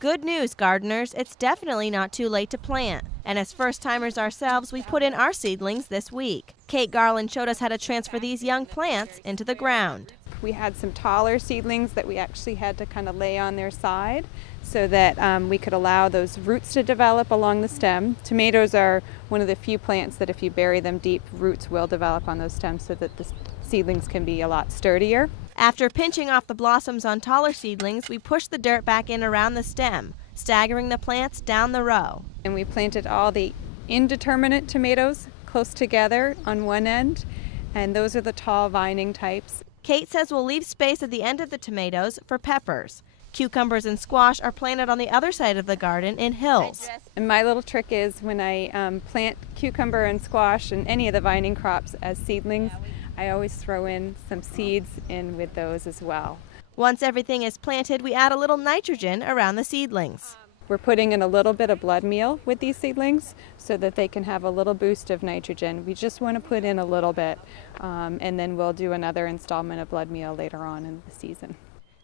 Good news, gardeners, it's definitely not too late to plant. And as first-timers ourselves, we put in our seedlings this week. Kate Garland showed us how to transfer these young plants into the ground. We had some taller seedlings that we actually had to kind of lay on their side so that we could allow those roots to develop along the stem. Tomatoes are one of the few plants that if you bury them deep, roots will develop on those stems so that the seedlings can be a lot sturdier. After pinching off the blossoms on taller seedlings, we push the dirt back in around the stem, staggering the plants down the row. And we planted all the indeterminate tomatoes close together on one end, and those are the tall vining types. Kate says we'll leave space at the end of the tomatoes for peppers. Cucumbers and squash are planted on the other side of the garden in hills. And my little trick is when I plant cucumber and squash and any of the vining crops as seedlings, I always throw in some seeds in with those as well. Once everything is planted, we add a little nitrogen around the seedlings. We're putting in a little bit of blood meal with these seedlings so that they can have a little boost of nitrogen. We just want to put in a little bit, and then we'll do another installment of blood meal later on in the season.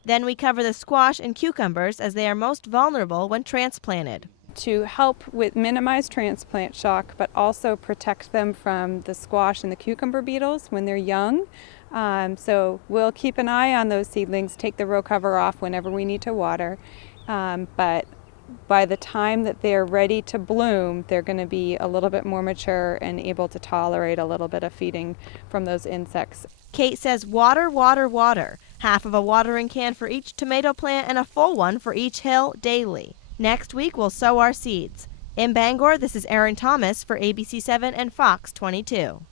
Then we cover the squash and cucumbers as they are most vulnerable when transplanted. To help with minimize transplant shock, but also protect them from the squash and the cucumber beetles when they're young. So we'll keep an eye on those seedlings, take the row cover off whenever we need to water, but by the time that they're ready to bloom, they're going to be a little bit more mature and able to tolerate a little bit of feeding from those insects. Kate says water, water, water. Half of a watering can for each tomato plant and a full one for each hill daily. Next week, we'll sow our seeds. In Bangor, this is Erin Thomas for ABC7 and Fox 22.